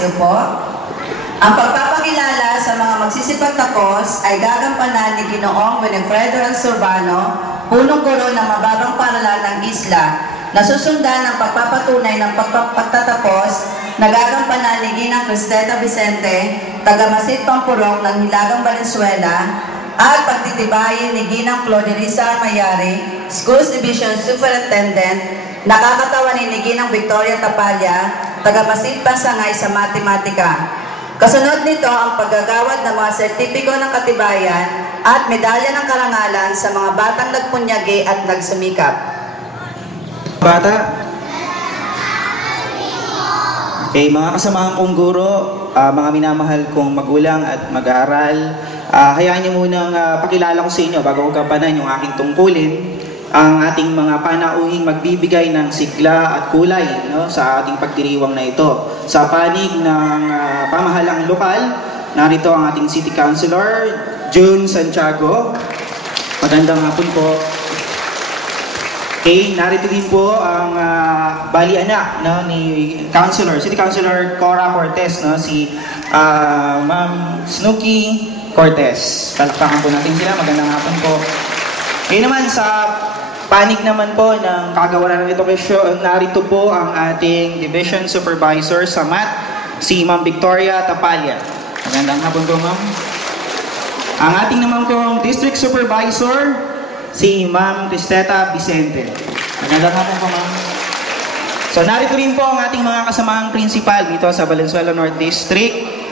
Magsiupo. Ang pagpapakilala sa mga magsisipagtapos ay gagampanan ni Ginoong Winifredo Surbano, punong guro ng mababang paaralan ng isla, na susundan ng pagpapatunay ng pagtatapos na gagampanan ni Ginang Cristeta Vicente, taga-Masid Pampurok ng Hilagang Valenzuela, at pagtitibayin ni Ginang Cloderisa Armayari, Schools Division Superintendent, nakakatawanin ni Ginang Victoria Tapalya, taga-Masid Pasangay sa Matematika. Kasunod nito ang paggagawad ng mga sertipiko ng katibayan at medalya ng karangalan sa mga batang nagpunyagi at nagsumikap. Bata. Okay, mga kasamahan kong guro, mga minamahal kong magulang at mag-aaral, hayaan niyo munang pakilala ko sa inyo bago ko gampanan yung aking tungkulin, ang ating mga panauhing magbibigay ng sigla at kulay, no, sa ating pagdiriwang na ito. Sa panig ng pamahalang lokal, narito ang ating City Councilor, June Santiago. Magandang hapon po. Okay, narito din po ang bali anak, no, ni City Councilor Cora Cortez, no, si Ma'am Snooki Cortez. Palakpakan po natin sila. Magandang hapon po. Okay naman, sa panig naman po ng kagawaran ng edukasyon, narito po ang ating Division Supervisor sa Math, si Ma'am Victoria Tapalya. Magandang hapon po, Ma'am. Ang ating naman pong District Supervisor, si Ma'am Cristeta Vicente. Magandang hapon po, Ma'am. So, narito rin po ang ating mga kasamahang principal dito sa Valenzuela North District.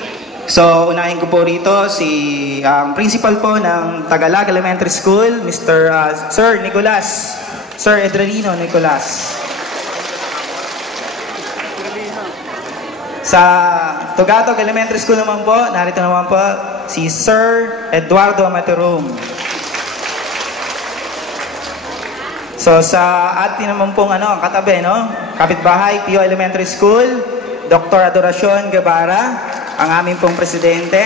So, unahin ko po rito si principal po ng Tagalog Elementary School, Mr. Sir Edralino Nicolas. Sa Tugatog Elementary School naman po, narito naman po si Sir Eduardo Materum. So, sa atin naman pong katabi, no? Kapitbahay, Pio Elementary School, Dr. Adoracion Guevara, ang aming pong presidente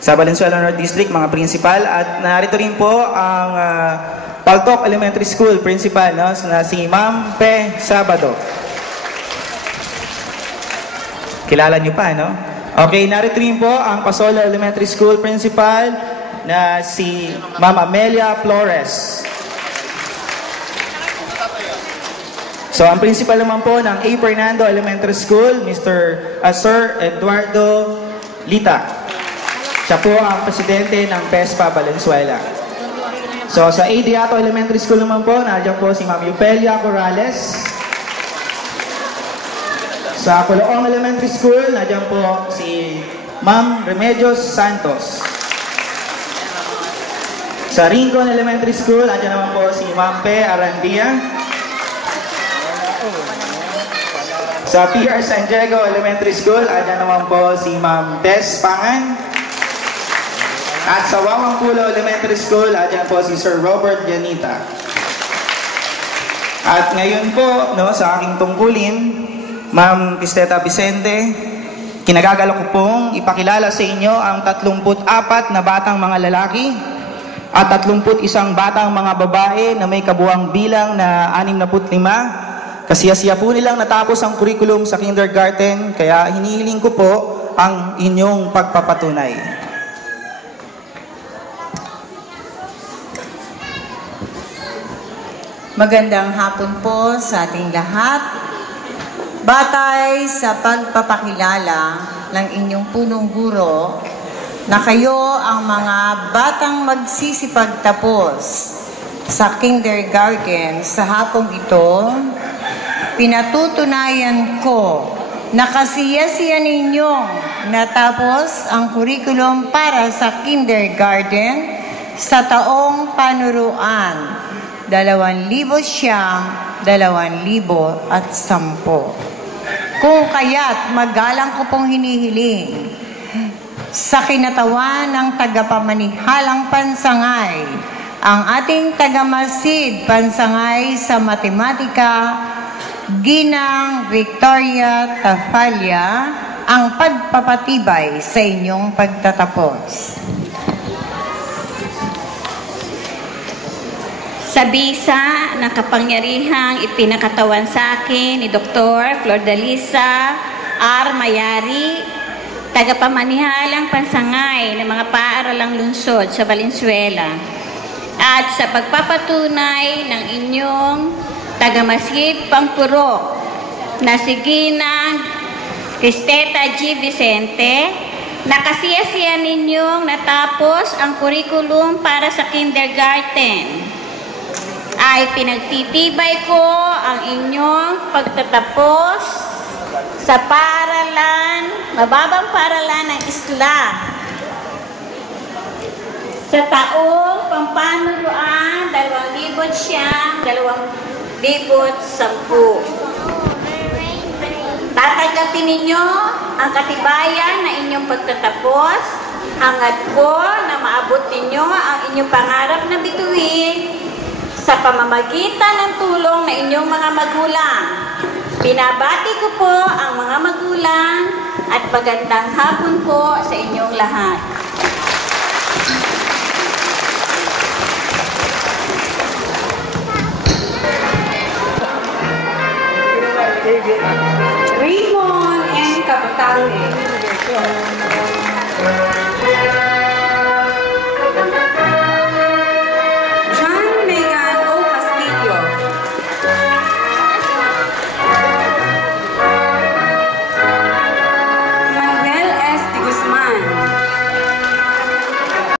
sa Valenzuela North District, mga principal, at narito rin po ang Paltok Elementary School principal, no, na si Ma'am Pe Sabado. Kilala niyo pa, no? Okay, narito rin po ang Pasola Elementary School principal na si Ma'am Amelia Flores. So, ang principal naman po ng A. Fernando Elementary School, Sir Eduardo Lita. Siya po ang presidente ng PESPA Valenzuela. So, sa A. Diato Elementary School naman po, nandiyan po si Ma'am Yupelia Corrales. Sa Coloong Elementary School, nandiyan po si Ma'am Remedios Santos. Sa Rincon Elementary School, nandiyan naman po si Ma'am Pe Arandia. Sa PR San Diego Elementary School, andyan naman po si Ma'am Tess Pangan. At sa Wawangpulo Elementary School, andyan po si Sir Robert Yanita. At ngayon po, no, sa aking tungkulin, Ma'am Cristeta Vicente, kinagagalak ko pong ipakilala sa inyo ang 34 na batang mga lalaki at 31 batang mga babae na may kabuang bilang na 65. Kasiyasiya po nilang natapos ang curriculum sa kindergarten, kaya hinihiling ko po ang inyong pagpapatunay. Magandang hapon po sa ating lahat. Batay sa pagpapakilala ng inyong punong guro na kayo ang mga batang magsisipagtapos sa kindergarten sa hapong ito, pinatutunayan ko na kasiyasiya ninyong natapos ang curriculum para sa kindergarten sa taong panuruan 2009-2010. Kung kaya't magalang ko pong hinihiling sa kinatawan ng tagapamanihalang pansangay, ang ating taga-Masid pansangay sa matematika, Ginang Victoria Tapalya, ang pagpapatibay sa inyong pagtatapos. sa bisa ng kapangyarihang ipinakatawan sa akin ni Dr. Flordalisa R. Mayari, tagapamanihalang pansangay ng mga paaralang lungsod sa Valenzuela, at sa pagpapatunay ng inyong tagamasid pampurok na si Ginang Cristeta G. Vicente, nakasiyasiya ninyong natapos ang kurikulum para sa kindergarten, ay pinagtitibay ko ang inyong pagtatapos sa mababang paaralan ng isla sa taong pampanuruan 2010. Tatanggapin ninyo ang katibayan na inyong pagtatapos hangad po na maabot ninyo ang inyong pangarap na bituin sa pamamagitan ng tulong ng inyong mga magulang. Binabati ko po ang mga magulang at magandang hapon po sa inyong lahat.